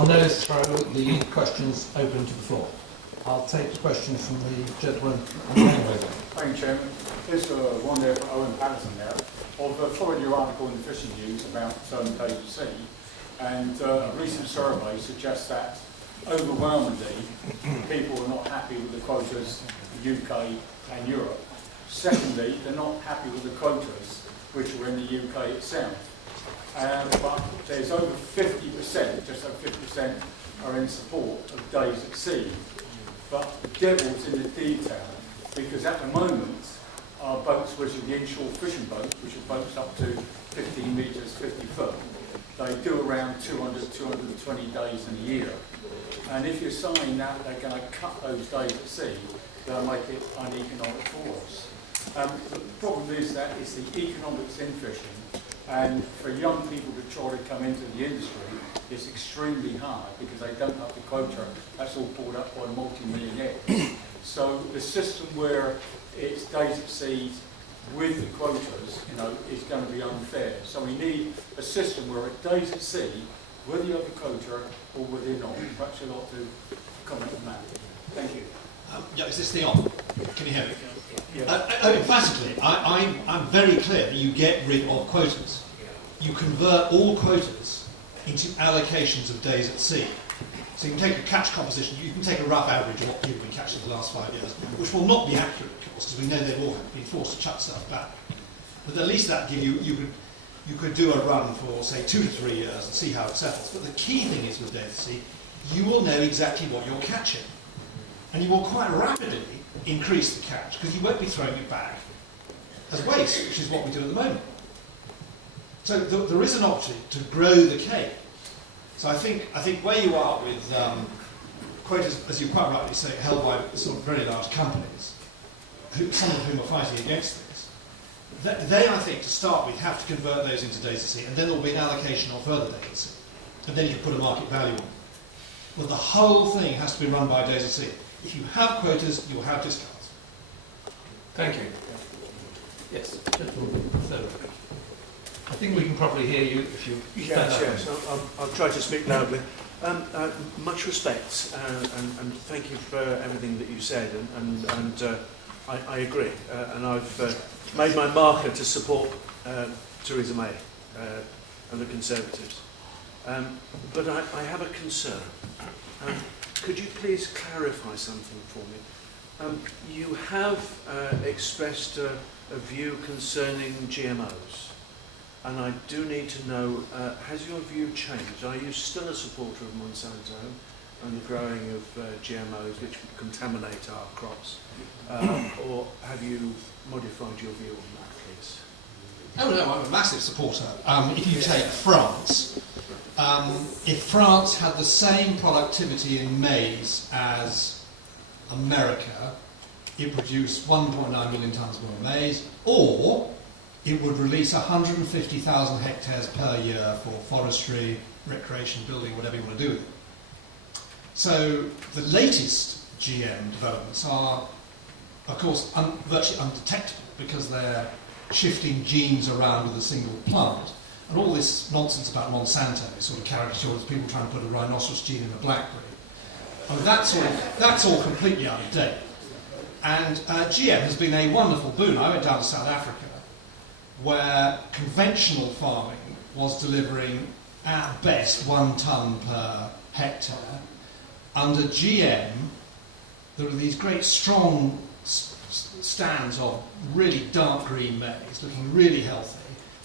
I'll now throw the questions open to the floor. I'll take the question from the gentleman on the way. Thank you, Chairman. There's one there for Owen Patterson now. I've followed your article in the Fishing News about days at sea, and a recent survey suggests that overwhelmingly people are not happy with the quotas in the UK and Europe. Secondly, they're not happy with the quotas which were in the UK itself. But there's over 50%, just over 50% are in support of days at sea. But the devil's in the detail, because at the moment, our boats, which are the inshore fishing boats, which are boats up to 15 metres, 50 foot, they do around 200, 220 days in a year. And if you're saying that they're going to cut those days at sea, they'll make it uneconomic for us. The problem is that it's the economics in fishing, and for young people to try to come into the industry, it's extremely hard because they don't have the quota. That's all pulled up by multi-millionaires. So the system where it's days at sea with the quotas, is going to be unfair. So we need a system where at days at sea, whether you have a quota or whether you're not. Perhaps you'd like to comment on that. Thank you. Yeah, is this thing on? Can you hear me? Yeah. Emphatically, I'm very clear that you get rid of quotas. You convert all quotas into allocations of days at sea. So you can take a catch composition, you can take a rough average of what people have been catching the last 5 years, which will not be accurate, of course, because we know they've all been forced to chuck stuff back. But at least that give you could do a run for, say, 2 to 3 years and see how it settles. But the key thing is with days at sea, you will know exactly what you're catching. And you will quite rapidly increase the catch, because you won't be throwing it back as waste, which is what we do at the moment. So there is an opportunity to grow the cake. So I think where you are with quotas, as you quite rightly say, held by sort of very large companies, some of whom are fighting against this, they, I think, to start with, have to convert those into days at sea, and then there will be an allocation of further days at sea. And then you can put a market value on it. But the whole thing has to be run by days at sea. If you have quotas, you will have discounts. Thank you. Yes, gentleman. I think we can probably hear you if you stand up. Yes, I'll try to speak loudly. Much respect, and thank you for everything that you said, and I agree. And I've made my marker to support Theresa May and the Conservatives. But I have a concern. Could you please clarify something for me? You have expressed a view concerning GMOs. And I do need to know, has your view changed? Are you still a supporter of Monsanto and the growing of GMOs which contaminate our crops? Or have you modified your view on that, please? Oh no, I'm a massive supporter. If you take France, if France had the same productivity in maize as America, it produced 1.9 million tonnes more maize, or it would release 150,000 hectares per year for forestry, recreation, building, whatever you want to do with it. So the latest GM developments are, of course, virtually undetectable because they're shifting genes around with a single plant. And all this nonsense about Monsanto is sort of caricatured as people trying to put a rhinoceros gene in a blackberry. I mean, that's all completely out of date. And GM has been a wonderful boon. I went down to South Africa, where conventional farming was delivering at best 1 tonne per hectare. Under GM, there are these great strong stands of really dark green maize, looking really healthy.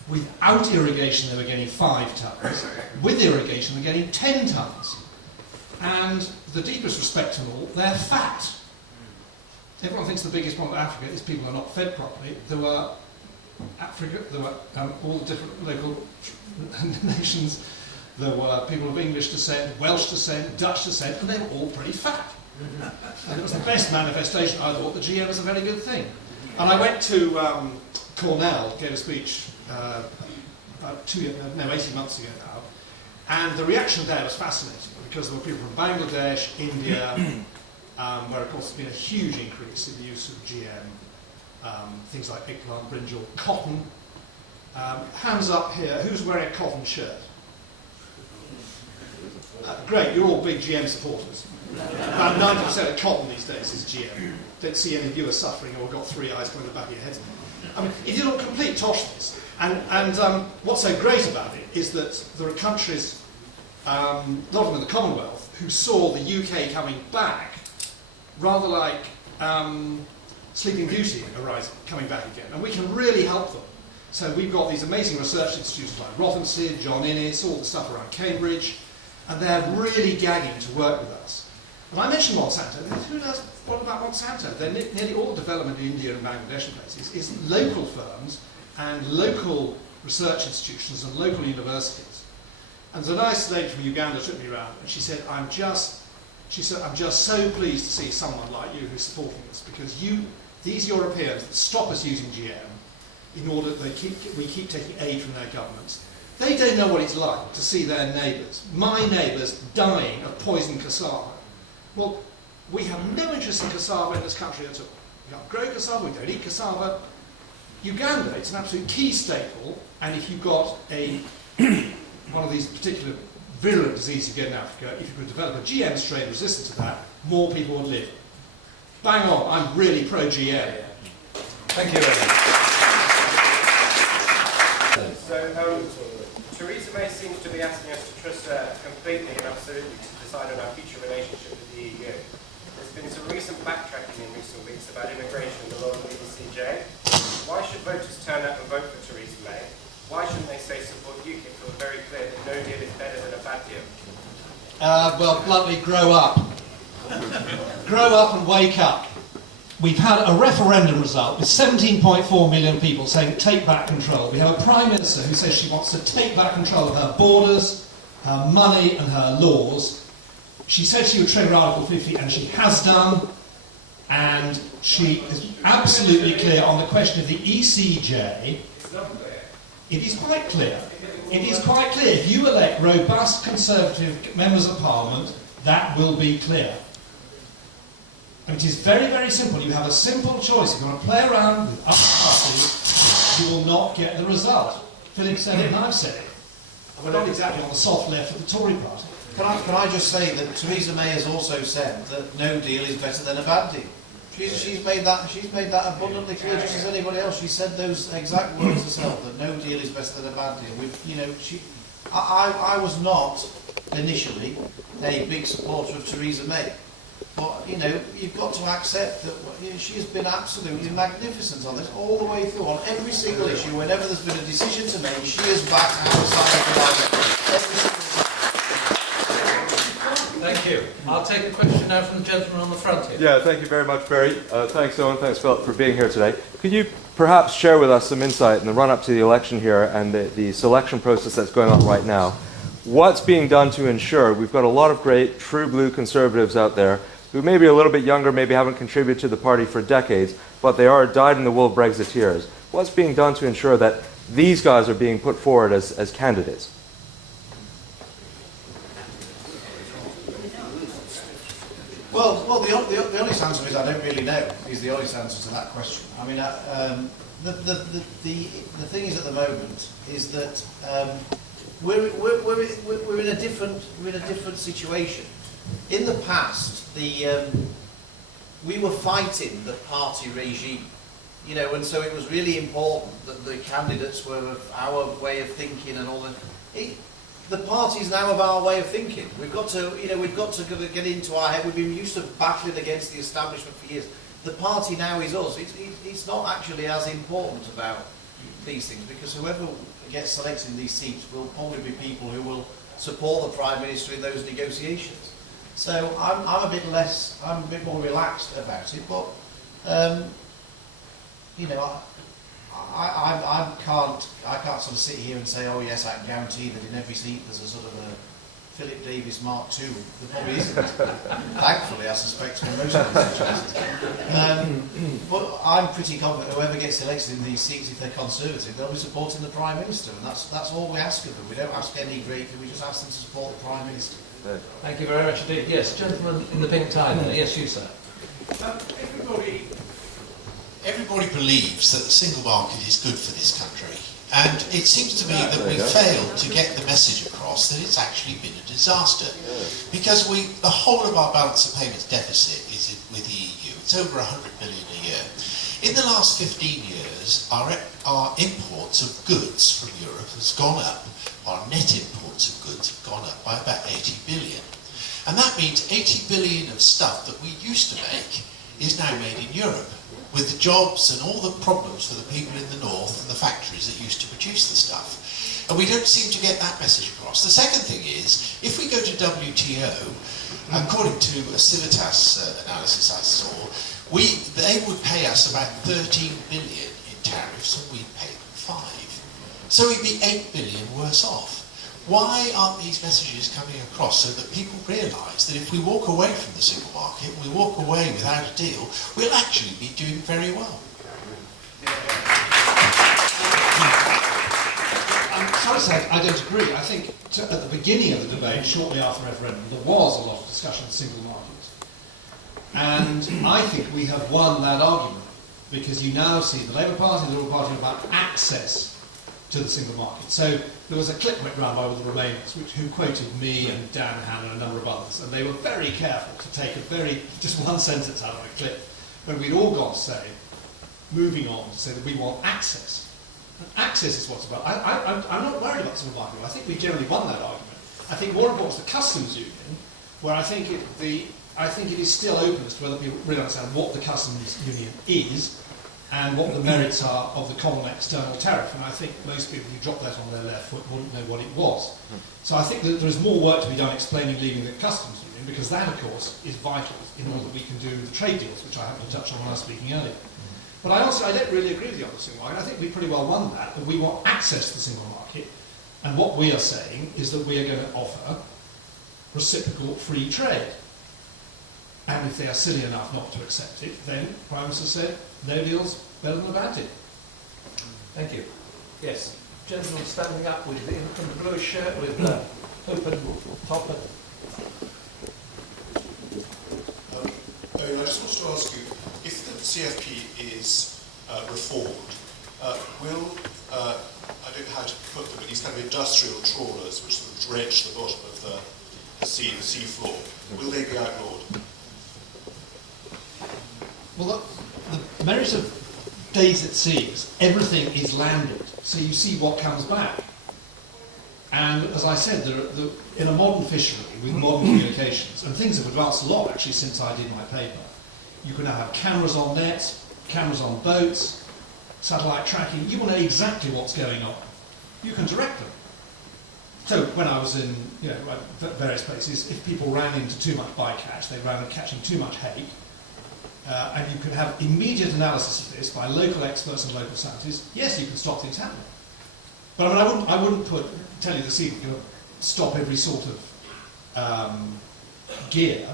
Without irrigation, they were getting 5 tonnes. With irrigation, they're getting 10 tonnes. And the deepest respect to them all, they're fat. Everyone thinks the biggest problem of Africa is people are not fed properly. There were all different local nations. There were people of English descent, Welsh descent, Dutch descent, and they were all pretty fat. And it was the best manifestation, I thought, that GM is a very good thing. And I went to Cornell, gave a speech about 18 months ago now, and the reaction there was fascinating, because there were people from Bangladesh, India, where of course there's been a huge increase in the use of GM, things like eggplant, brinjal, cotton. Hands up here, who's wearing a cotton shirt? great, you're all big GM supporters. About 90% of cotton these days is GM. Don't see any of you are suffering or got three eyes coming in the back of your heads. I mean, it is all complete toshness. And what's so great about it is that there are countries, a lot of them in the Commonwealth, who saw the UK coming back rather like Sleeping Beauty coming back again. And we can really help them. So we've got these amazing research institutions like Rothamsted, John Innes, all the stuff around Cambridge, and they're really gagging to work with us. And I mentioned Monsanto. Who knows what about Monsanto? They're nearly all the development in India and Bangladesh and places is local firms and local research institutions and local universities. And there's a nice lady from Uganda took me around, and she said, I'm just so pleased to see someone like you who's supporting this, because these Europeans that stop us using GM in order that we keep taking aid from their governments, they don't know what it's like to see their neighbours, my neighbours, dying of poisoned cassava. Well, we have no interest in cassava in this country at all. We don't grow cassava, we don't eat cassava. Uganda, it's an absolute key staple, and if you've got one of these particular virulent diseases you get in Africa, if you could develop a GM strain resistant to that, more people would live. Bang on, I'm really pro-GM. Thank you very much. So, Theresa May seems to be asking us to trust her completely and absolutely to decide on our future relationship with the EU. There's been some recent backtracking in recent weeks about immigration and the law of the ECJ. Why should voters turn up and vote for Theresa May? Why shouldn't they say support UKIP if it was very clear that no deal is better than a bad deal? Well, bluntly, grow up. Grow up and wake up. We've had a referendum result with 17.4 million people saying take back control. We have a Prime Minister who says she wants to take back control of her borders, her money and her laws. She said she would trigger Article 50 and she has done. And she is absolutely clear on the question of the ECJ. It is quite clear. It is quite clear. If you elect robust Conservative members of Parliament, that will be clear. And it is very, very simple. You have a simple choice. If you want to play around with other parties, you will not get the result. Philip said it and I've said it. And we're not exactly on the soft left of the Tory party. Can I just say that Theresa May has also said that no deal is better than a bad deal. She's made that abundantly clear, just as anybody else. She said those exact words herself, that no deal is better than a bad deal. I was not initially a big supporter of Theresa May, but you've got to accept that she has been absolutely magnificent on this all the way through, on every single issue. Whenever there's been a decision to make, she has backed our side of the argument. Every single. Thank you. I'll take a question now from the gentleman on the front here. Yeah, thank you very much, Barry. Thanks, Owen. Thanks, Philip, for being here today. Could you perhaps share with us some insight in the run-up to the election here and the selection process that's going on right now? What's being done to ensure we've got a lot of great true blue Conservatives out there who may be a little bit younger, maybe haven't contributed to the party for decades, but they are dyed-in-the-wool Brexiteers. What's being done to ensure that these guys are being put forward as candidates? Well, the honest answer is I don't really know. Is the honest answer to that question. I mean, the thing is at the moment is that we're in a different situation. In the past, we were fighting the party regime, and so it was really important that the candidates were of our way of thinking and all that. The party's now of our way of thinking. We've got to get into our head. We've been used to battling against the establishment for years. The party now is us. It's not actually as important about these things, because whoever gets selected in these seats will probably be people who will support the Prime Minister in those negotiations. So I'm a bit more relaxed about it, but I can't sort of sit here and say, oh yes, I can guarantee that in every seat there's a sort of a Philip Davis Mark II. There probably isn't. Thankfully, I suspect in most of the situations. But I'm pretty confident whoever gets elected in these seats, if they're Conservative, they'll be supporting the Prime Minister, and that's all we ask of them. We don't ask any great thing, we just ask them to support the Prime Minister. Thank you very much indeed. Yes, gentleman in the pink tie there. Yes, you, sir. Everybody believes that the single market is good for this country, and it seems to me that we've failed to get the message across that it's actually been a disaster. Because the whole of our balance of payments deficit is with the EU. It's over 100 billion a year. In the last 15 years, our imports of goods from Europe has gone up. Our net imports of goods have gone up by about 80 billion. And that means 80 billion of stuff that we used to make is now made in Europe, with the jobs and all the problems for the people in the north and the factories that used to produce the stuff. And we don't seem to get that message across. The second thing is, if we go to WTO, according to a Civitas analysis I saw, they would pay us about 13 billion in tariffs and we'd pay them 5. So we'd be 8 billion worse off. Why aren't these messages coming across so that people realise that if we walk away from the single market, we walk away without a deal, we'll actually be doing very well? I'm sorry to say I don't agree. I think at the beginning of the debate, shortly after the referendum, there was a lot of discussion of the single market. And I think we have won that argument, because you now see the Labour Party and the Liberal Party about access to the single market. So there was a clip went round by with the Remainers, who quoted me and Dan Hannan and a number of others, and they were very careful to take just one sentence out of a clip, when we'd all got to say, moving on, to say that we want access. And access is what's about. I'm not worried about the single market. I think we generally won that argument. I think more important is the customs union, where I think it is still open as to whether people really understand what the customs union is and what the merits are of the common external tariff. And I think most people who drop that on their left foot wouldn't know what it was. So I think that there is more work to be done explaining leaving the customs union, because that, of course, is vital in order that we can do the trade deals, which I happened to touch on when I was speaking earlier. But I don't really agree with you on the single market. I think we pretty well won that, but we want access to the single market. And what we are saying is that we are going to offer reciprocal free trade. And if they are silly enough not to accept it, then Prime Minister said, no deal's better than a bad deal. Thank you. Yes. Gentleman standing up with in the blue shirt with the open top. I just wanted to ask you, if the CFP is reformed, will, I don't know how to put them, but these kind of industrial trawlers which sort of dredge the bottom of the sea floor, will they be outlawed? Well, the merit of days at sea is everything is landed, so you see what comes back. And as I said, in a modern fishery with modern communications, and things have advanced a lot actually since I did my paper, you can now have cameras on nets, cameras on boats, satellite tracking. You will know exactly what's going on. You can direct them. So when I was in various places, if people ran into too much bycatch, they ran catching too much hake, and you could have immediate analysis of this by local experts and local scientists. Yes, you can stop things happening. But I wouldn't tell you this evening, stop every sort of gear.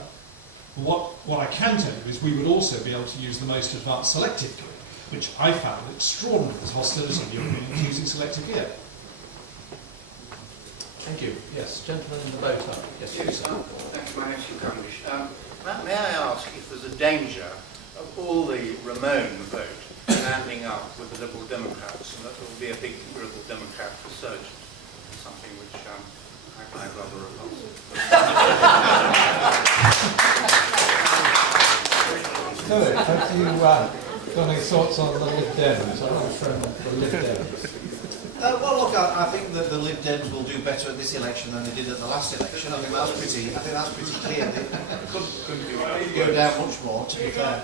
What I can tell you is we would also be able to use the most advanced selective gear, which I found extraordinary as hostility in the European Union using selective gear. Thank you. Yes, gentleman in the boat up. Yes, yes, thank you. My name is Hugh Cavendish. May I ask if there's a danger of all the Remain vote landing up with the Liberal Democrats, and that there will be a big Liberal Democrat resurgence, something which I find rather repulsive. So, have you got any thoughts on the Lib Dems? I'm from the Lib Dems. Well, look, I think that the Lib Dems will do better at this election than they did at the last election. I think that's pretty clear. They couldn't go down much more, to be fair.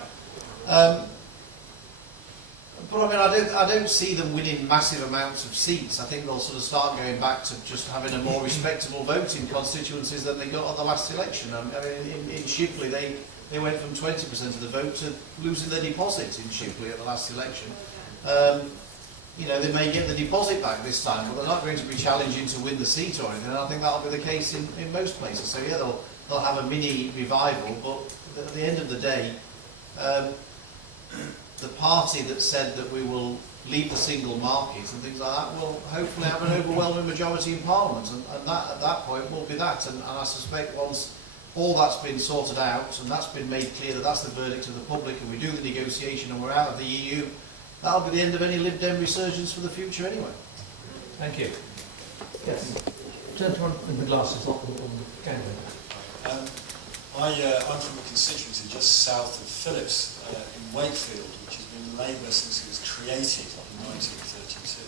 But I mean, I don't see them winning massive amounts of seats. I think they'll sort of start going back to just having a more respectable vote in constituencies than they got at the last election. I mean, in Shipley, they went from 20% of the vote to losing their deposit in Shipley at the last election. They may get the deposit back this time, but they're not going to be challenging to win the seat or anything. And I think that'll be the case in most places. So yeah, they'll have a mini revival, but at the end of the day, the party that said that we will leave the single market and things like that will hopefully have an overwhelming majority in Parliament, and that at that point will be that. And I suspect once all that's been sorted out and that's been made clear that that's the verdict of the public, and we do the negotiation and we're out of the EU, that'll be the end of any Lib Dem resurgence for the future anyway. Thank you. Yes. Gentleman in the glasses on the candidate. I'm from a constituency just south of Phillips in Wakefield, which has been Labour since it was created in 1932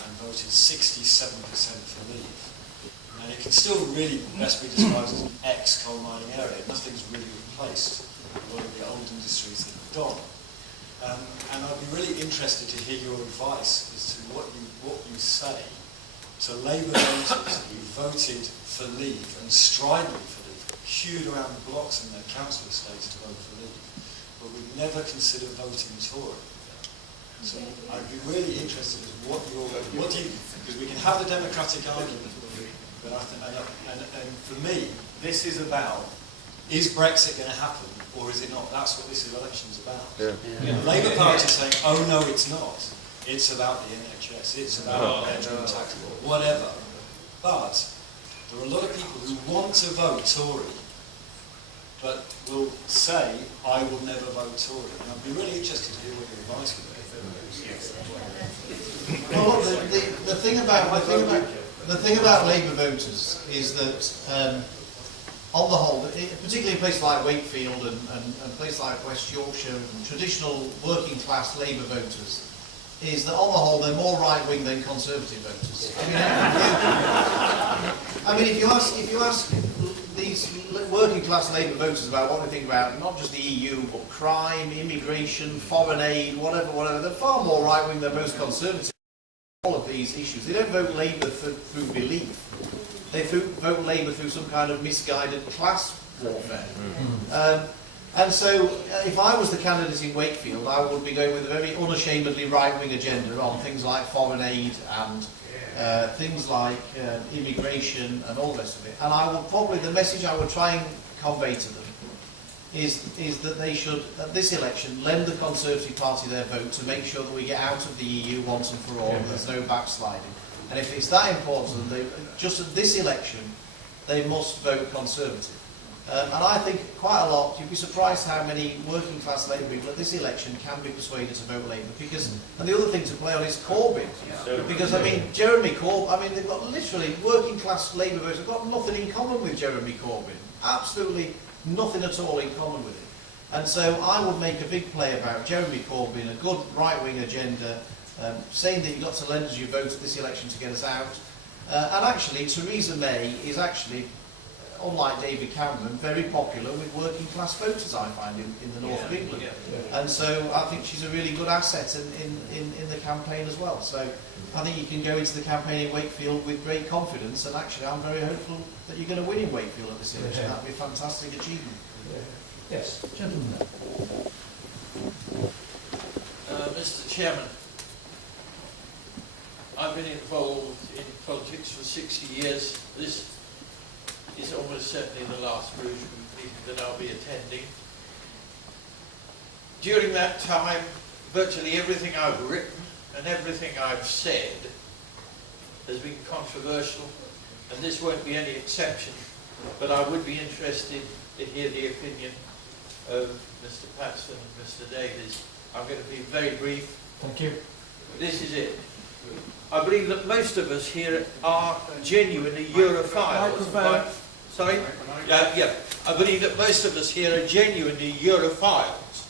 and voted 67% for Leave. And it can still really best be described as an ex-coal mining area. Nothing's really replaced a lot of the old industries that have gone. And I'd be really interested to hear your advice as to what you say to Labour voters who voted for Leave and stridently for Leave, queued around the blocks in their council estates to vote for Leave, but would never consider voting Tory. So I'd be really interested in what do you, because we can have the democratic argument, but I think, and for me, this is about, is Brexit going to happen or is it not? That's what this election is about. The Labour Party is saying, oh no, it's not. It's about the NHS, it's about bedroom tax, whatever. But there are a lot of people who want to vote Tory, but will say, I will never vote Tory. And I'd be really interested to hear what your advice would be. Well, the thing about Labour voters is that, on the whole, particularly in places like Wakefield and places like West Yorkshire, traditional working class Labour voters, is that on the whole they're more right-wing than Conservative voters. I mean, if you ask these working class Labour voters about what they think about not just the EU but crime, immigration, foreign aid, whatever, they're far more right-wing than most Conservatives. All of these issues, they don't vote Labour through belief. They vote Labour through some kind of misguided class warfare. And so, if I was the candidate in Wakefield, I would be going with a very unashamedly right-wing agenda on things like foreign aid and things like immigration and all the rest of it. And I would probably, the message I would try and convey to them is that they should, at this election, lend the Conservative Party their vote to make sure that we get out of the EU once and for all, and there's no backsliding. And if it's that important, just at this election, they must vote Conservative. And I think quite a lot, you'd be surprised how many working class Labour people at this election can be persuaded to vote Labour. Because, and the other thing to play on is Corbyn. Because, I mean, Jeremy Corbyn, I mean, they've got literally, working class Labour voters have got nothing in common with Jeremy Corbyn. Absolutely nothing at all in common with him. And so I would make a big play about Jeremy Corbyn, a good right-wing agenda, saying that you've got to lend us your vote at this election to get us out. And actually, Theresa May is actually, unlike David Cameron, very popular with working class voters, I find, in the north of England. And so I think she's a really good asset in the campaign as well. So I think you can go into the campaign in Wakefield with great confidence, and actually I'm very hopeful that you're going to win in Wakefield at this election. That would be a fantastic achievement. Yes, gentlemen. Mr. Chairman, I've been involved in politics for 60 years. This is almost certainly the last Bruges Group meeting that I'll be attending. During that time, virtually everything I've written and everything I've said has been controversial, and this won't be any exception, but I would be interested to hear the opinion of Mr. Patson and Mr. Davies. I'm going to be very brief. Thank you. This is it. I believe that most of us here are genuinely Europhiles. Sorry? Yeah. I believe that most of us here are genuinely Europhiles.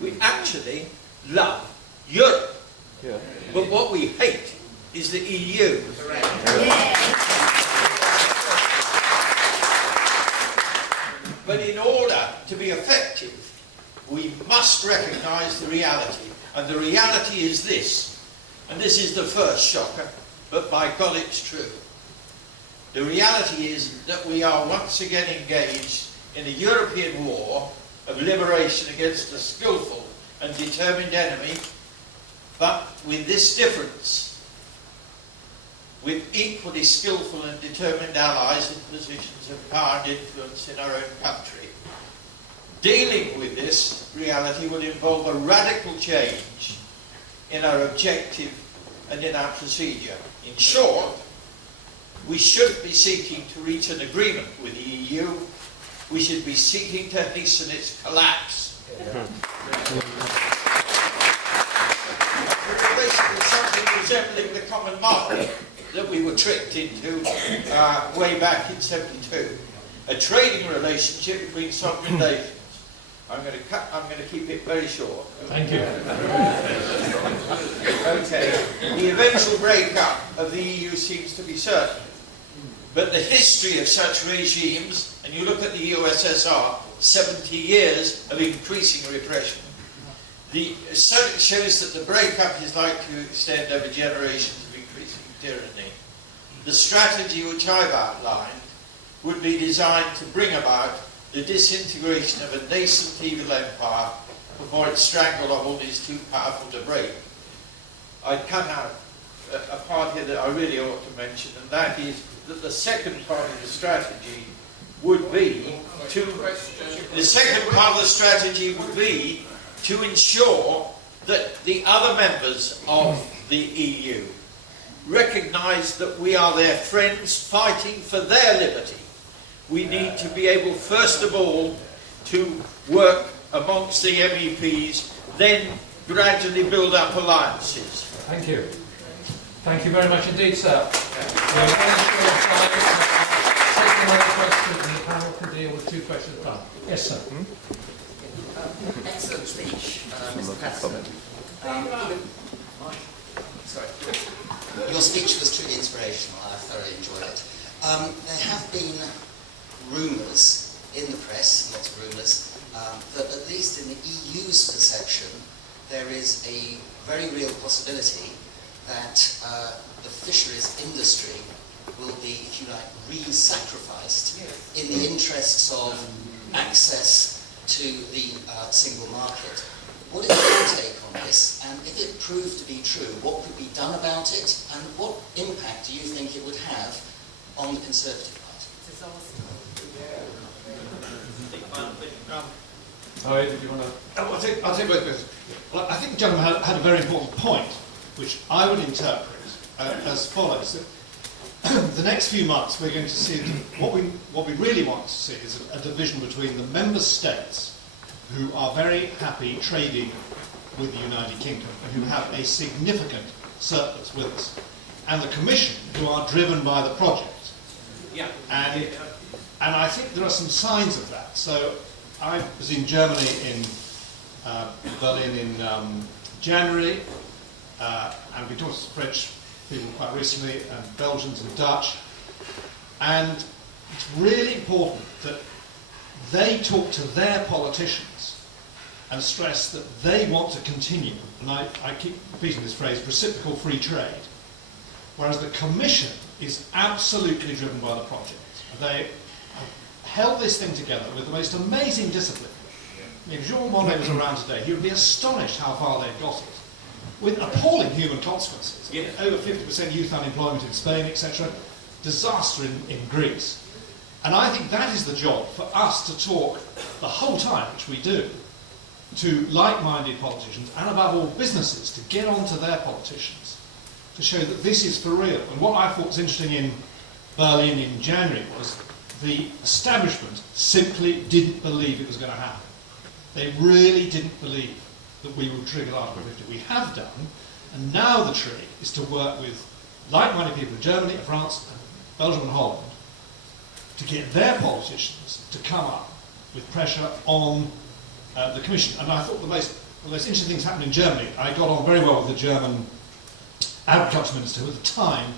We actually love Europe. Yeah. But what we hate is the EU. But in order to be effective, we must recognise the reality. And the reality is this. And this is the first shocker, but by God it's true. The reality is that we are once again engaged in a European war of liberation against a skillful and determined enemy, but with this difference: with equally skillful and determined allies in positions of power and influence in our own country. Dealing with this reality would involve a radical change in our objective and in our procedure. In short, we shouldn't be seeking to reach an agreement with the EU. We should be seeking to hasten its collapse. Basically something resembling the common market that we were tricked into way back in '72. a trading relationship between sovereign nations. I'm going to keep it very short. Thank you. Okay. The eventual breakup of the EU seems to be certain. But the history of such regimes, and you look at the USSR, 70 years of increasing repression, shows that the breakup is likely to extend over generations of increasing tyranny. The strategy which I've outlined would be designed to bring about the disintegration of a nascent evil empire before it's stranglehold is too powerful to break. I cut out a part here that I really ought to mention, and that is that the second part of the strategy would be to ensure that the other members of the EU recognise that we are their friends fighting for their liberty. We need to be able, first of all, to work amongst the MEPs, then gradually build up alliances. Thank you. Thank you very much indeed, sir. We're very short of time. Take another question, and the panel can deal with 2 questions at a time. Yes, sir. Excellent speech, Mr. Patterson. Sorry. Your speech was truly inspirational. I thoroughly enjoyed it. There have been rumours in the press, lots of rumours, that at least in the EU's perception, there is a very real possibility that the fisheries industry will be, if you like, re-sacrificed in the interests of access to the single market. What is your take on this? And if it proved to be true, what could be done about it? And what impact do you think it would have on the Conservative Party? Did you want to? I'll take both questions. Well, I think the gentleman had a very important point, which I would interpret as follows. The next few months we're going to see what we really want to see is a division between the member states who are very happy trading with the United Kingdom and who have a significant surplus with us, and the Commission who are driven by the project. Yeah. And I think there are some signs of that. So I was in Germany, in Berlin in January, and we talked to French people quite recently, and Belgians and Dutch, and it's really important that they talk to their politicians and stress that they want to continue, and I keep repeating this phrase, reciprocal free trade, whereas the Commission is absolutely driven by the project. They held this thing together with the most amazing discipline. If Jean Monnet was around today, he would be astonished how far they've got it, with appalling human consequences. Over 50% youth unemployment in Spain, etc. Disaster in Greece. And I think that is the job for us to talk the whole time, which we do, to like-minded politicians, and above all businesses, to get on to their politicians, to show that this is for real. And what I thought was interesting in Berlin in January was the establishment simply didn't believe it was going to happen. They really didn't believe that we would trigger Article 50. We have done, and now the trick is to work with like-minded people in Germany, France, Belgium and Holland to get their politicians to come up with pressure on the Commission. And I thought the most interesting things happened in Germany. I got on very well with the German Agriculture Minister, who at the time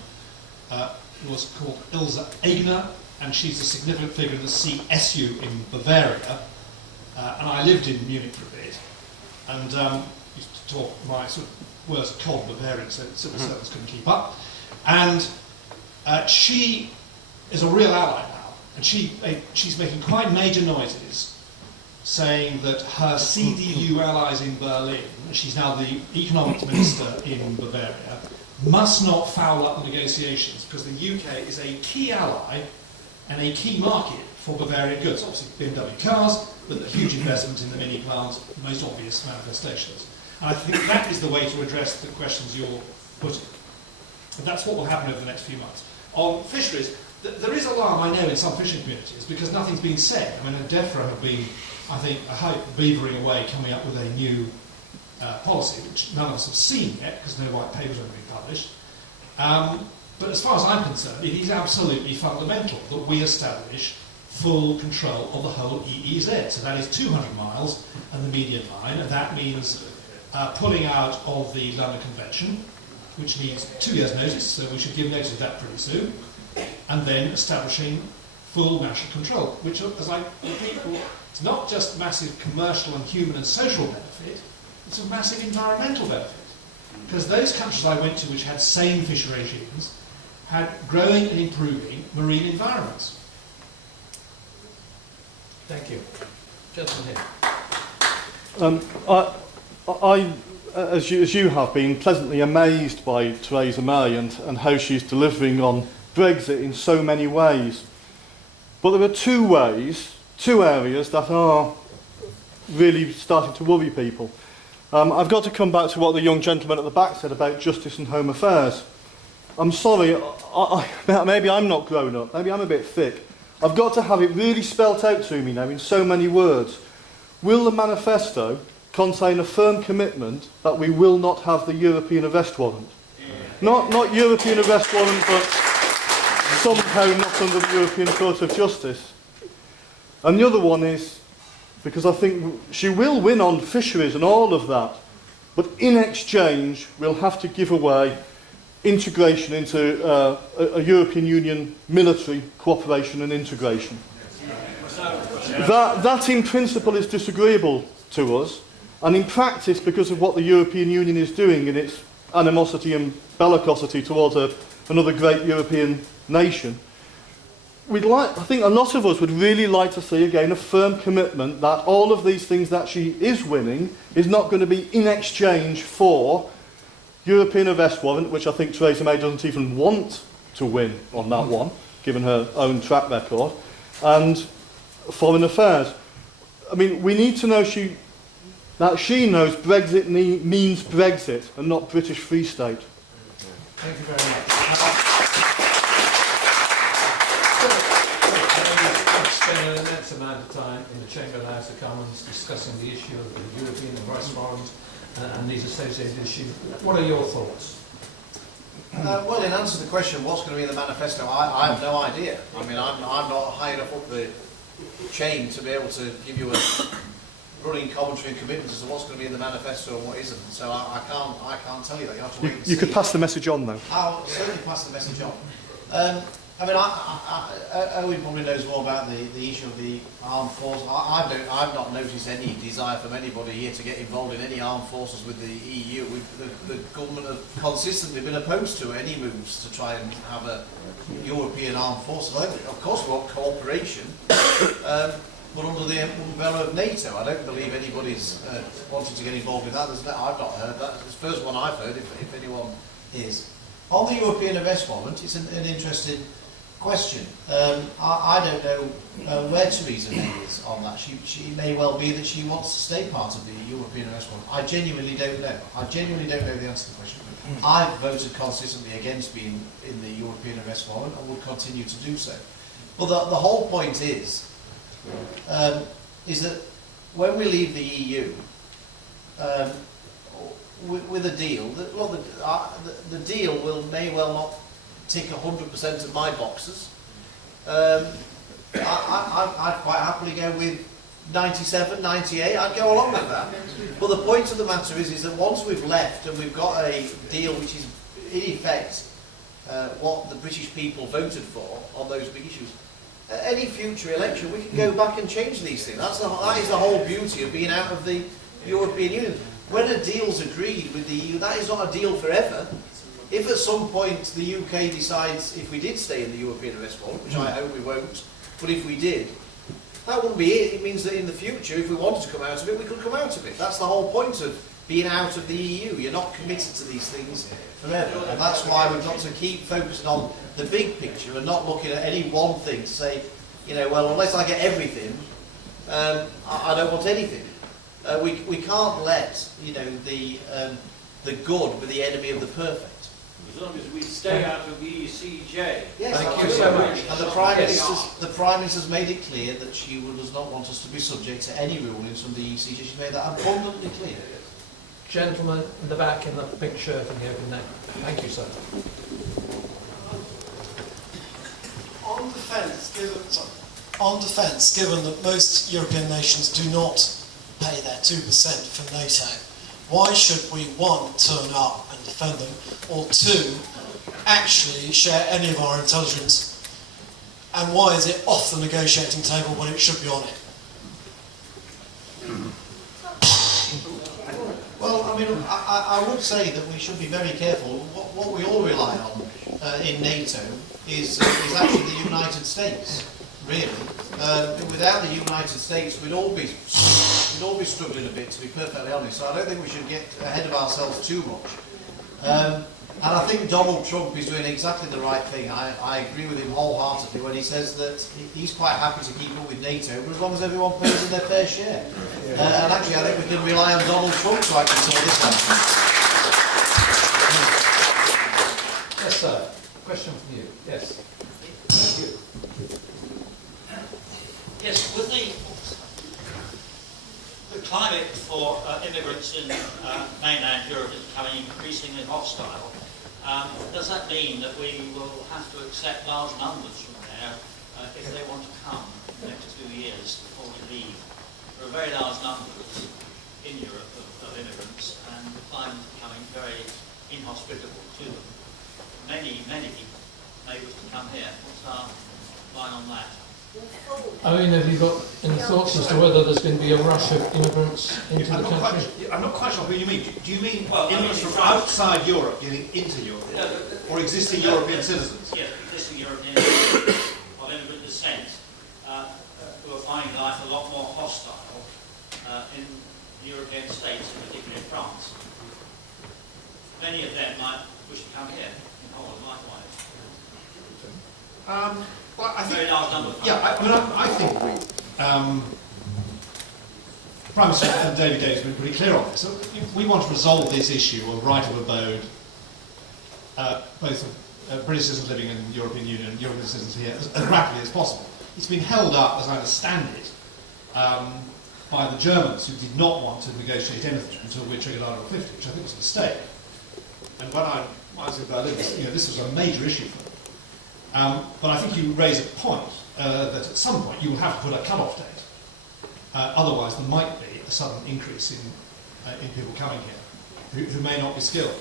was called Ilse Aigner, and she's a significant figure in the CSU in Bavaria. And I lived in Munich for a bit, and used to talk my sort of worst cold Bavarian, so civil servants couldn't keep up. And she is a real ally now, and she's making quite major noises, saying that her CDU allies in Berlin, she's now the economics minister in Bavaria, must not foul up the negotiations, because the UK is a key ally and a key market for Bavarian goods. Obviously BMW cars, but the huge investment in the mini plants, the most obvious manifestations. And I think that is the way to address the questions you're putting. And that's what will happen over the next few months. On fisheries, there is alarm, I know, in some fishing communities, because nothing's been said. I mean, DEFRA have been, I think, beavering away, coming up with a new policy, which none of us have seen yet, because no white papers have been published. But as far as I'm concerned, it is absolutely fundamental that we establish full control of the whole EEZ. So that is 200 miles and the median line, and that means pulling out of the London Convention, which needs 2 years' notice, so we should give notice of that pretty soon, and then establishing full national control, which, as I repeat, it's not just massive commercial and human and social benefit, it's a massive environmental benefit. Because those countries I went to which had sane fish regimes had growing and improving marine environments. Thank you. Gentleman here. I as you have been, pleasantly amazed by Theresa May and how she's delivering on Brexit in so many ways. But there are two areas that are really starting to worry people. I've got to come back to what the young gentleman at the back said about justice and home affairs. I'm sorry, maybe I'm not grown up, maybe I'm a bit thick. I've got to have it really spelt out to me now in so many words. Will the manifesto contain a firm commitment that we will not have the European arrest warrant? Not European arrest warrant, but somehow not under the European Court of Justice. And the other one is, because I think she will win on fisheries and all of that, but in exchange we'll have to give away integration into a European Union military cooperation and integration. That in principle is disagreeable to us, and in practice, because of what the European Union is doing in its animosity and bellicosity towards another great European nation, I think a lot of us would really like to see again a firm commitment that all of these things that she is winning is not going to be in exchange for European arrest warrant, which I think Theresa May doesn't even want to win on that one, given her own track record, and foreign affairs. I mean, we need to know that she knows Brexit means Brexit and not British Free State. Thank you very much. Spend an immense amount of time in the Chamber of the House of Commons discussing the issue of the European arrest warrant and these associated issues. What are your thoughts? Well, in answer to the question, what's going to be in the manifesto, I have no idea. I mean, I'm not high enough up the chain to be able to give you a running commentary and commitment as to what's going to be in the manifesto and what isn't. So I can't tell you that. You have to wait and see. You could pass the message on, though. I'll certainly pass the message on. I mean, Owen probably knows more about the issue of the armed forces. I've not noticed any desire from anybody here to get involved in any armed forces with the EU. The government have consistently been opposed to any moves to try and have a European armed forces. Of course, we want cooperation, but under the umbrella of NATO. I don't believe anybody's wanting to get involved in that. I've not heard that. It's the first one I've heard, if anyone is. On the European arrest warrant, it's an interesting question. I don't know where Theresa May is on that. She may well be that she wants to stay part of the European arrest warrant. I genuinely don't know. I genuinely don't know the answer to the question. I've voted consistently against being in the European arrest warrant and would continue to do so. But the whole point is that when we leave the EU, with a deal, the deal may well not tick 100% of my boxes. I'd quite happily go with 97, 98, I'd go along with that. But the point of the matter is that once we've left and we've got a deal which is in effect what the British people voted for on those big issues, at any future election we can go back and change these things. That is the whole beauty of being out of the European Union. When a deal's agreed with the EU, that is not a deal forever. If at some point the UK decides, if we did stay in the European arrest warrant, which I hope we won't, but if we did, that wouldn't be it. It means that in the future, if we wanted to come out of it, we could come out of it. That's the whole point of being out of the EU. You're not committed to these things forever. And that's why we've got to keep focusing on the big picture and not looking at any one thing to say, well, unless I get everything, I don't want anything. We can't let the good be the enemy of the perfect. As long as we stay out of the ECJ. Yes, thank you so much. And the Prime Minister's made it clear that she does not want us to be subject to any rulings from the ECJ. She's made that abundantly clear. Gentleman in the back in the pink shirt and the open neck. Thank you, sir. On defence, given that most European nations do not pay their 2% for NATO, why should we, 1, turn up and defend them, or 2, actually share any of our intelligence? And why is it off the negotiating table when it should be on it? Well, I mean, I would say that we should be very careful. What we all rely on in NATO is actually the United States, really. Without the United States, we'd all be struggling a bit, to be perfectly honest. So I don't think we should get ahead of ourselves too much. And I think Donald Trump is doing exactly the right thing. I agree with him wholeheartedly when he says that he's quite happy to keep up with NATO, but as long as everyone pays in their fair share. And actually, I think we can rely on Donald Trump to actually sort this out. Yes, sir. Question from you. Yes. Thank you. Yes, with the climate for immigrants in mainland Europe is becoming increasingly hostile, does that mean that we will have to accept large numbers from there if they want to come in the next 2 years before we leave? There are very large numbers in Europe of immigrants, and the climate is becoming very inhospitable to them. Many people may wish to come here. What's our line on that? I mean, have you got any thoughts as to whether there's going to be a rush of immigrants into the country? I'm not quite sure who you mean. Do you mean Well, immigrants from outside Europe getting into Europe? Or existing European citizens? Yes, existing European citizens of immigrant descent who are finding life a lot more hostile in European states, in particular in France. Many of them might wish to come here, in Holland likewise. Well, I think, very large number. I think Prime Minister David Day has been pretty clear on this. So we want to resolve this issue of right of abode, both of British citizens living in the European Union and European citizens here, as rapidly as possible. It's been held up, as I understand it, by the Germans, who did not want to negotiate anything until we triggered Article 50, which I think was a mistake. And when I was in Berlin, this was a major issue for them. But I think you raise a point that at some point you will have to put a cut-off date. Otherwise, there might be a sudden increase in people coming here who may not be skilled,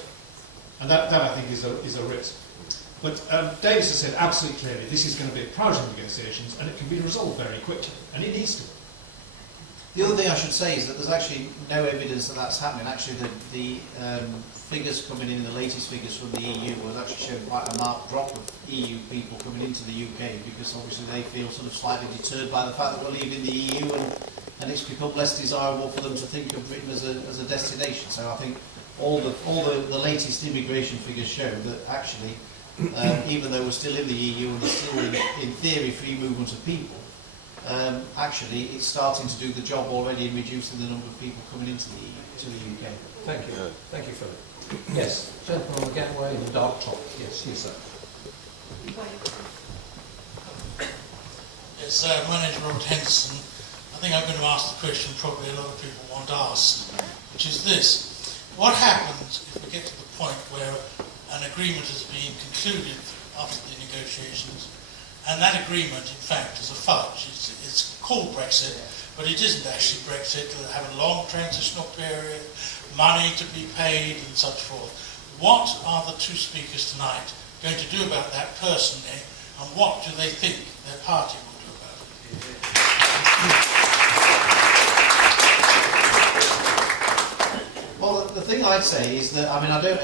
and that I think is a risk. But Davis has said absolutely clearly this is going to be a priority of negotiations, and it can be resolved very quickly, and it needs to be. The other thing I should say is that there's actually no evidence that that's happening. Actually, the figures coming in, the latest figures from the EU, was actually showing quite a marked drop of EU people coming into the UK, because obviously they feel sort of slightly deterred by the fact that we're leaving the EU, and it's become less desirable for them to think of Britain as a destination. So I think all the latest immigration figures show that actually, even though we're still in the EU and there's still in theory free movement of people, actually it's starting to do the job already in reducing the number of people coming into the UK. Thank you. Thank you, Philip. Yes, gentleman on the gangway in the dark top. Yes, you, sir. Yes, my name is Robert Henderson. I think I'm going to ask the question probably a lot of people want asked, which is this. What happens if we get to the point where an agreement has been concluded after the negotiations, and that agreement, in fact, is a fudge? It's called Brexit, but it isn't actually Brexit. It'll have a long transitional period, money to be paid, and such forth. What are the two speakers tonight going to do about that personally, and what do they think their party will do about it? Well, the thing I'd say is that I don't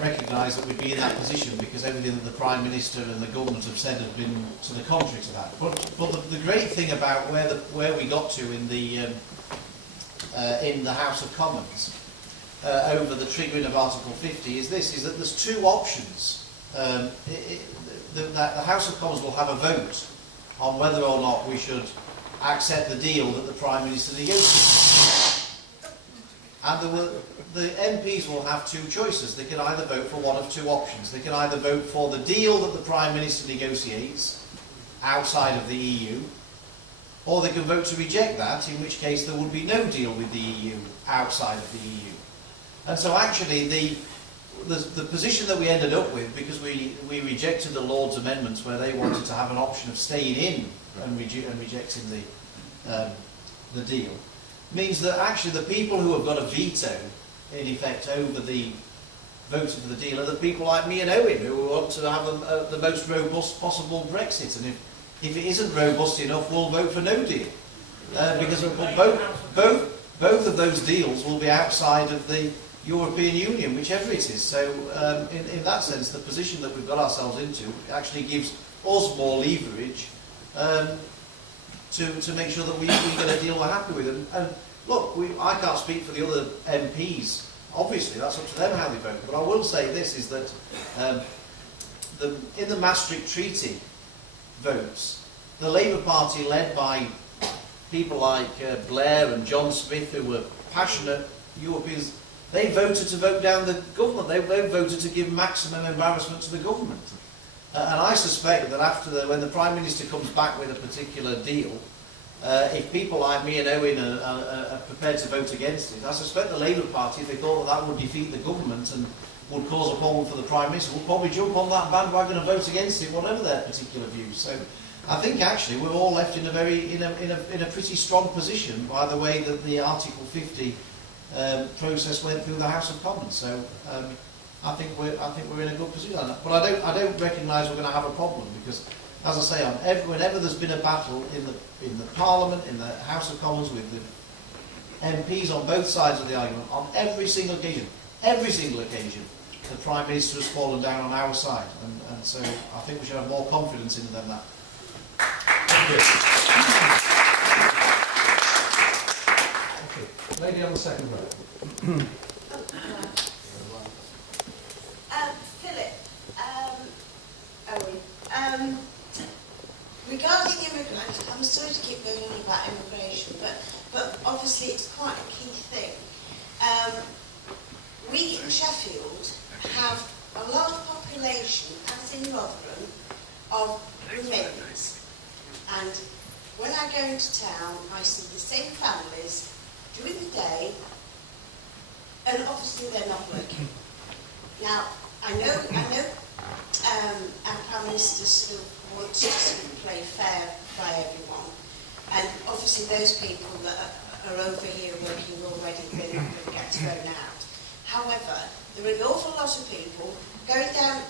recognise that we'd be in that position, because everything that the Prime Minister and the government have said has been to the contrary to that. But the great thing about where we got to in the House of Commons over the triggering of Article 50 is that there's two options. The House of Commons will have a vote on whether or not we should accept the deal that the Prime Minister negotiated. And the MPs will have two choices. They can either vote for one of two options. They can either vote for the deal that the Prime Minister negotiates outside of the EU, or they can vote to reject that, in which case there would be no deal with the EU outside of the EU. And so actually the position that we ended up with, because we rejected the Lords' amendments where they wanted to have an option of staying in and rejecting the deal, means that actually the people who have got a veto, in effect, over the voting for the deal are the people like me and Owen, who want to have the most robust possible Brexit. And if it isn't robust enough, we'll vote for no deal. Because both of those deals will be outside of the European Union, whichever it is. So in that sense, the position that we've got ourselves into actually gives us more leverage to make sure that we get a deal we're happy with. And look, I can't speak for the other MPs. Obviously, that's up to them how they vote. But I will say this, is that in the Maastricht Treaty votes, the Labour Party, led by people like Blair and John Smith, who were passionate Europeans, they voted to vote down the government. They voted to give maximum embarrassment to the government. And I suspect that when the Prime Minister comes back with a particular deal, if people like me and Owen are prepared to vote against it, I suspect the Labour Party, if they thought that would defeat the government and would cause a problem for the Prime Minister, will probably jump on that bandwagon and vote against it, whatever their particular views. So I think actually we're all left in a pretty strong position by the way that the Article 50 process went through the House of Commons. So I think we're in a good position on that. But I don't recognise we're going to have a problem, because, as I say, whenever there's been a battle in the Parliament, in the House of Commons, with the MPs on both sides of the argument, on every single occasion, the Prime Minister has fallen down on our side, and so I think we should have more confidence in them than that. Thank you. Okay. Lady on the second row. Philip, Owen, regarding immigration, I'm sorry to keep going on about immigration, but obviously it's quite a key thing. We in Sheffield have a large population, as in Rotherham, of Remainers. And when I go into town, I see the same families during the day, and obviously they're not working. Now, I know our Prime Minister still wants to sort of play fair by everyone, and obviously those people that are over here working already, they're not going to get thrown out. However, there are an awful lot of people going down,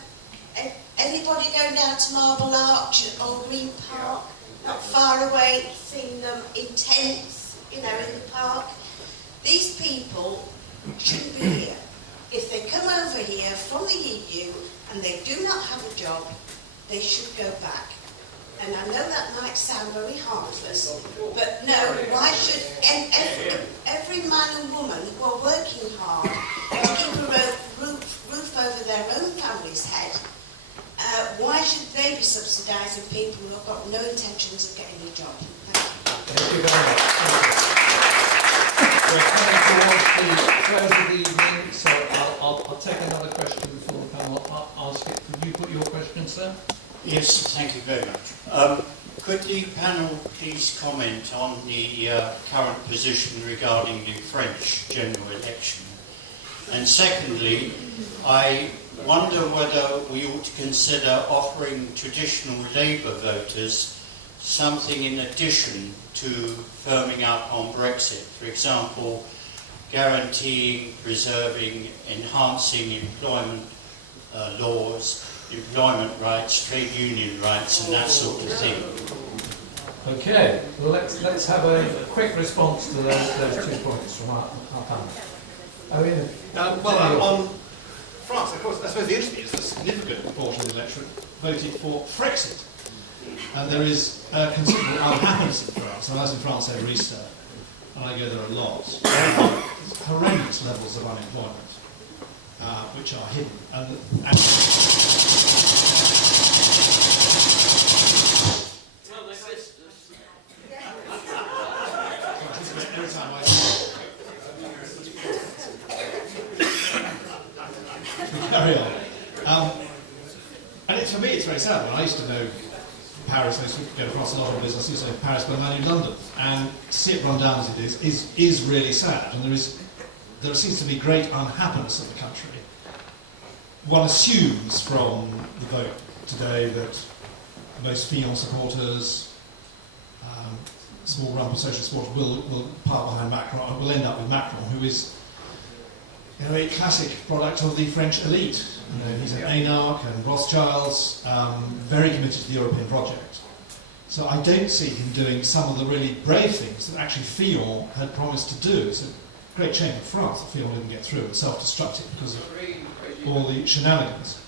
anybody going down to Marble Arch or Green Park, not far away, seeing them in tents, in the park. These people shouldn't be here. If they come over here from the EU and they do not have a job, they should go back. And I know that might sound very heartless, but no, why should every man and woman who are working hard to keep a roof over their own family's head, why should they be subsidising people who have got no intentions of getting a job? Thank you very much. We're coming towards the close of the evening, so I'll take another question before the panel. I'll ask it. Could you put your question, sir? Yes, thank you very much. Could the panel please comment on the current position regarding the French general election? And secondly, I wonder whether we ought to consider offering traditional Labour voters something in addition to firming up on Brexit. For example, guaranteeing, preserving, enhancing employment laws, employment rights, trade union rights, and that sort of thing. Okay, well, let's have a quick response to those 2 points from our panel. On France, of course, I suppose the interesting is a significant proportion of the electorate voted for Brexit. And there is considerable unhappiness in France. I was in France over Easter, and I go there a lot. Horrendous levels of unemployment, which are hidden. Carry on. And for me, it's very sad. I used to know Paris, I used to go across a lot of businesses, so Paris, Berlin, and London. And to see it run down as it is really sad. And there seems to be great unhappiness in the country. One assumes from the vote today that most Fillon supporters small rump of social support will pile behind Macron, and will end up with Macron, who is a classic product of the French elite. He's an anarch and Rothschilds, very committed to the European project. So I don't see him doing some of the really brave things that actually Fillon had promised to do. It's a great shame for France that Fillon didn't get through and self-destructed because of all the shenanigans.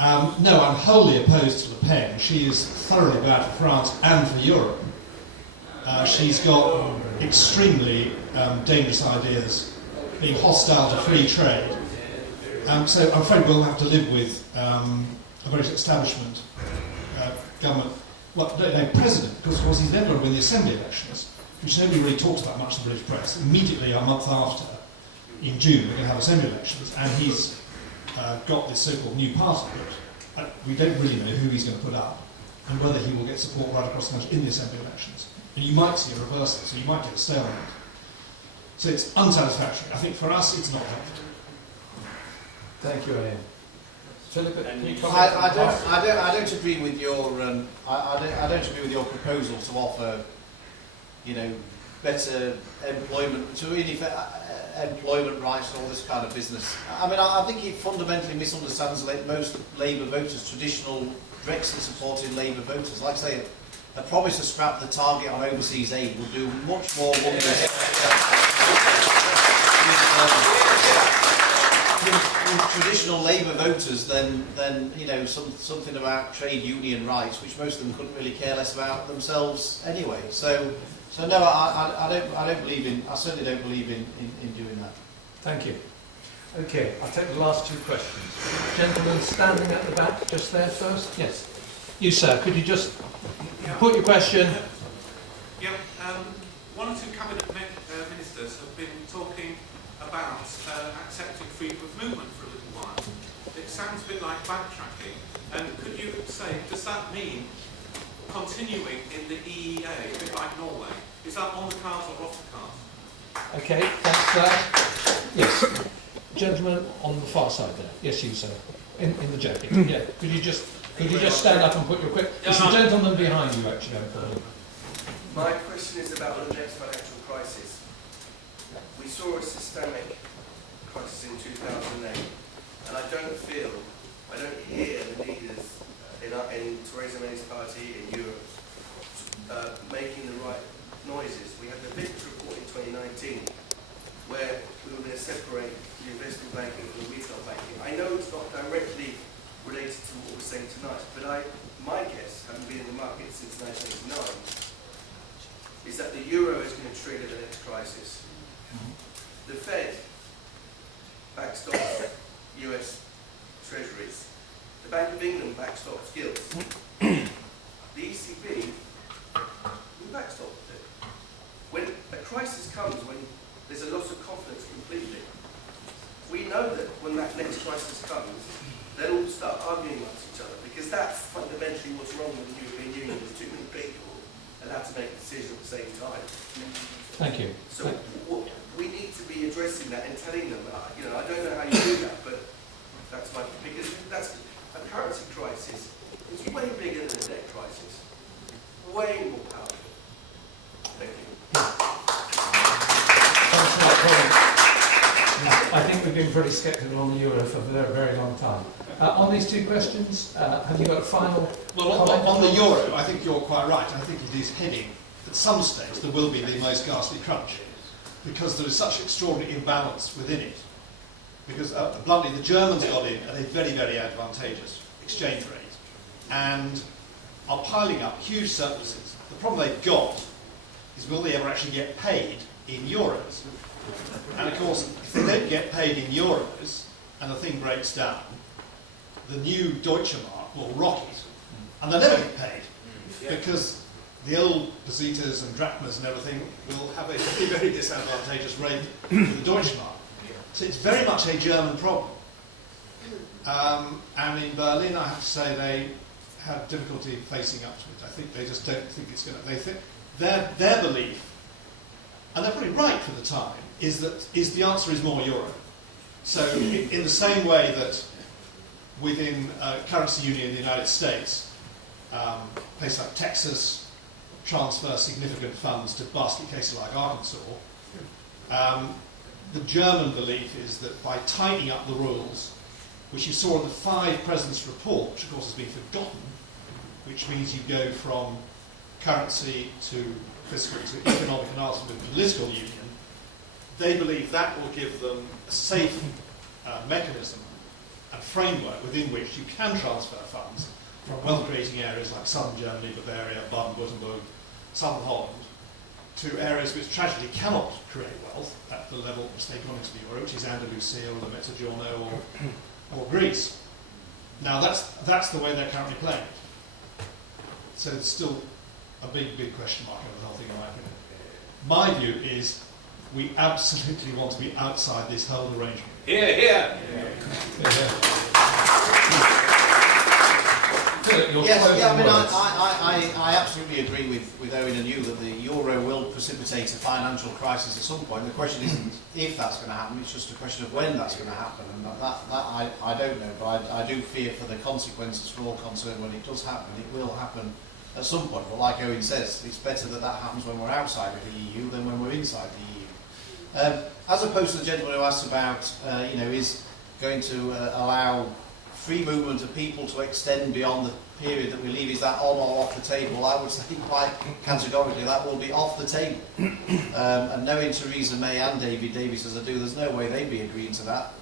No, I'm wholly opposed to Le Pen. She is thoroughly bad for France and for Europe. She's got extremely dangerous ideas, being hostile to free trade. So I'm afraid we'll have to live with a very establishment government. Well, no, president, because of course he's never going to win the Assembly elections, which nobody really talks about much in the British press. Immediately, a month after, in June, we're going to have Assembly elections, and he's got this so-called new party, but we don't really know who he's going to put up, and whether he will get support right across the country in the Assembly elections. And you might see a reversal, so you might get a stalemate. So it's unsatisfactory. I think for us, it's not helpful. Thank you, Ian. Philip, I don't agree with your I don't agree with your proposal to offer, better employment, employment rights and all this kind of business. I mean, I think it fundamentally misunderstands most Labour voters, traditional Brexit supporting Labour voters. Like I say, a promise to scrap the target on overseas aid will do much more wonders with traditional Labour voters than something about trade union rights, which most of them couldn't really care less about themselves anyway. So no, I don't believe in. I certainly don't believe in doing that. Thank you. Okay, I'll take the last two questions. Gentleman standing at the back, just there first. Yes, you sir. Could you just put your question? Yeah. One or two cabinet ministers have been talking about accepting freedom of movement for a little while. It sounds a bit like backtracking. And could you say, does that mean continuing in the EEA, a bit like Norway? Is that on the cards or off the cards? Okay, thanks sir. Yes, gentleman on the far side there. Yes, you sir. In the jacket. Yeah. Could you just stand up and put your quick? It's the gentleman behind you actually. My question is about the next financial crisis. We saw a systemic crisis in 2008, and I don't hear the leaders in Theresa May's party in Europe making the right noises. We had the Victor report in 2019, where we were going to separate the investment banking from the retail banking. I know it's not directly related to what we're saying tonight, but my guess, having been in the market since 1989, is that the euro is going to trigger the next crisis. The Fed backstops US treasuries. The Bank of England backstops gilts. The ECB, we backstops it. When a crisis comes, when there's a loss of confidence completely, we know that when that next crisis comes, they'll all start arguing amongst each other, because that's fundamentally what's wrong with the European Union. There's too many people allowed to make decisions at the same time. Thank you. So we need to be addressing that and telling them, I don't know how you do that, but that's because that's a currency crisis. It's way bigger than a debt crisis. Way more powerful. Thank you. I think we've been pretty sceptical on the euro for a very, very long time. On these two questions, have you got a final comment? On the euro, I think you're quite right. I think it is heading, at some stage, there will be the most ghastly crunch, because there is such extraordinary imbalance within it. Because, bluntly, the Germans got in at a very, very advantageous exchange rate and are piling up huge surpluses. The problem they've got is, will they ever actually get paid in euros? And of course, if they don't get paid in euros and the thing breaks down, the new Deutsche Mark will rocket, and they'll never get paid, because the old pesetas and drachmas and everything will have a very, very disadvantageous rate to the Deutsche Mark. So it's very much a German problem. And in Berlin, I have to say, they have difficulty facing up to it. I think they just don't think it's going to. They think their belief, and they're probably right for the time, is the answer is more euro. So in the same way that within currency union in the United States, places like Texas, transfer significant funds to basket cases like Arkansas. The German belief is that by tightening up the rules, which you saw in the 5 Presidents' report, which of course has been forgotten, which means you go from currency to fiscal to economic and ultimately political union, they believe that will give them a safe mechanism and framework within which you can transfer funds from wealth-creating areas like southern Germany, Bavaria, Baden-Württemberg, southern Holland, to areas which tragically cannot create wealth at the level which they belong to the euro, which is Andalusia or the Mezzogiorno or Greece. Now that's the way they're currently playing it. So it's still a big question mark over the whole thing in my opinion. My view is we absolutely want to be outside this whole arrangement. Here, here. Yes, yeah, I mean, I absolutely agree with Owen and you that the euro will precipitate a financial crisis at some point. The question isn't if that's going to happen, it's just a question of when that's going to happen. And that I don't know, but I do fear for the consequences for all concerned when it does happen. It will happen at some point. But like Owen says, it's better that happens when we're outside of the EU than when we're inside the EU. As opposed to the gentleman who asked about, is going to allow free movement of people to extend beyond the period that we leave, is that on or off the table? I would say quite categorically that will be off the table. And knowing Theresa May and David Davis as I do, there's no way they'd be agreeing to that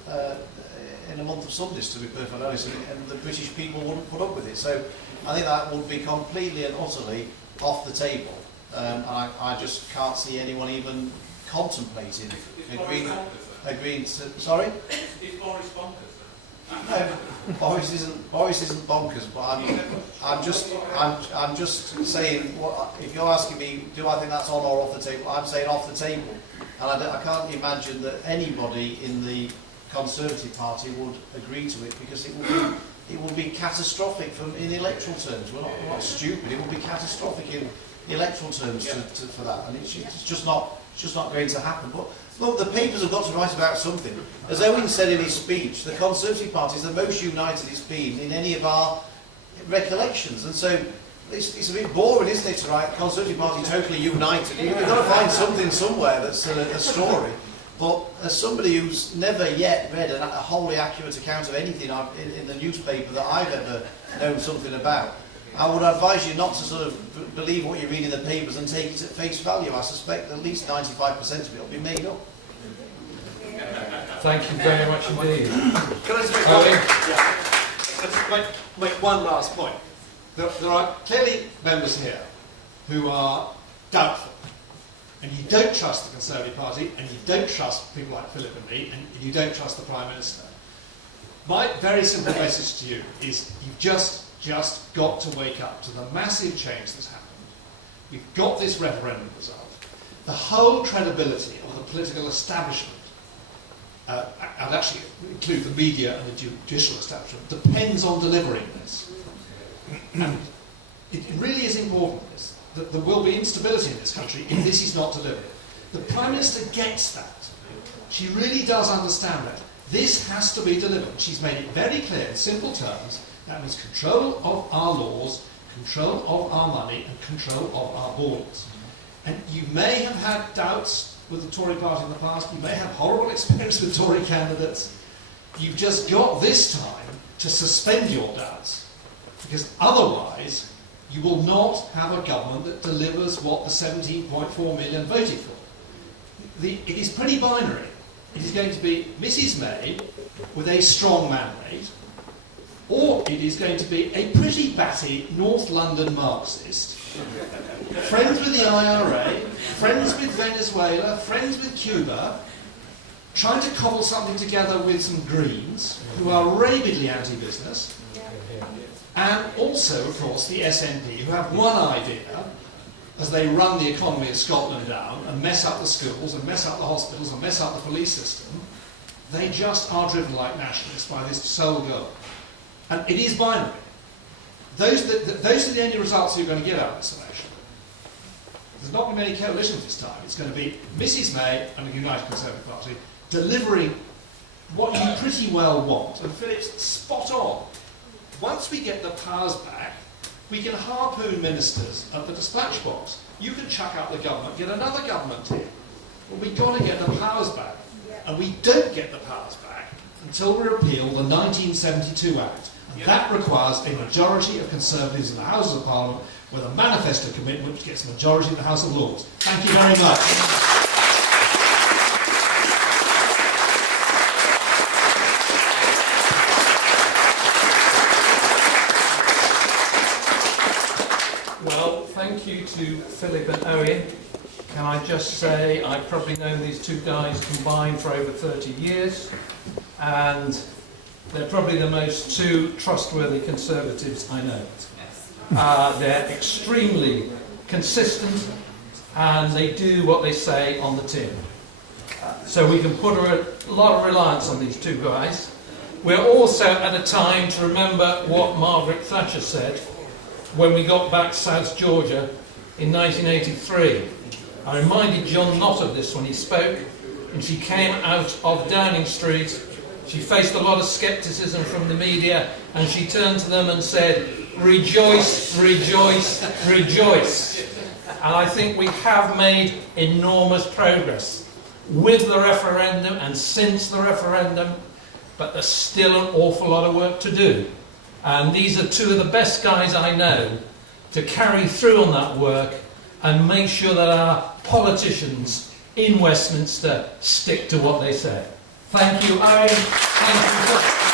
in a month of Sundays, to be perfectly honest, and the British people wouldn't put up with it. So I think that would be completely and utterly off the table. I just can't see anyone even contemplating agreeing to... Sorry? Is Boris bonkers? No, Boris isn't bonkers, but I'm just saying. If you're asking me, do I think that's on or off the table? I'm saying off the table, and I can't imagine that anybody in the Conservative Party would agree to it, because it would be catastrophic in electoral terms. We're not stupid. It would be catastrophic in electoral terms for that, and it's just not going to happen. But look, the papers have got to write about something. As Owen said in his speech, the Conservative Party is the most united it's been in any of our recollections. And so it's a bit boring, isn't it, to write the Conservative Party totally united. You've got to find something somewhere that's a story. But as somebody who's never yet read a wholly accurate account of anything in the newspaper that I've ever known something about, I would advise you not to sort of believe what you read in the papers and take it at face value. I suspect at least 95% of it will be made up. Thank you very much indeed. Can I just make one last point? There are clearly members here who are doubtful, and you don't trust the Conservative Party, and you don't trust people like Philip and me, and you don't trust the Prime Minister. My very simple message to you is you've just got to wake up to the massive change that's happened. We've got this referendum result. The whole credibility of the political establishment, I'd actually include the media and the judicial establishment, depends on delivering this. And it really is important that there will be instability in this country if this is not delivered. The Prime Minister gets that. She really does understand that. This has to be delivered. She's made it very clear in simple terms. That means control of our laws, control of our money, and control of our borders. And you may have had doubts with the Tory party in the past. You may have horrible experience with Tory candidates. You've just got this time to suspend your doubts, because otherwise you will not have a government that delivers what the 17.4 million voted for. It is pretty binary. It is going to be Mrs May with a strong mandate, or it is going to be a pretty batty North London Marxist, friends with the IRA, friends with Venezuela, friends with Cuba, trying to cobble something together with some Greens, who are rabidly anti-business, and also, of course, the SNP, who have one idea as they run the economy of Scotland down and mess up the schools and mess up the hospitals and mess up the police system. They just are driven like nationalists by this sole goal. And it is binary. Those are the only results you're going to get out of this election. There's not going to be many coalitions this time. It's going to be Mrs May and the United Conservative Party delivering what you pretty well want. And Philip's spot on. Once we get the powers back, We can harpoon ministers at the dispatch box. You can chuck out the government, get another government in. Well, we've got to get the powers back. And we don't get the powers back until we repeal the 1972 Act. And that requires a majority of Conservatives in the Houses of Parliament with a manifesto commitment which gets a majority in the House of Lords. Thank you very much. Well, thank you to Philip and Owen. Can I just say I've probably known these two guys combined for over 30 years, and they're probably the most two trustworthy Conservatives I know. They're extremely consistent, and they do what they say on the tin. So we can put a lot of reliance on these two guys. We're also at a time to remember what Margaret Thatcher said when we got back South Georgia in 1983. I reminded John Knott of this when he spoke, and she came out of Downing Street. She faced a lot of scepticism from the media, and she turned to them and said, "Rejoice, rejoice, rejoice." And I think we have made enormous progress with the referendum and since the referendum, but there's still an awful lot of work to do. And these are two of the best guys I know to carry through on that work and make sure that our politicians in Westminster stick to what they say. Thank you, Owen. Thank you.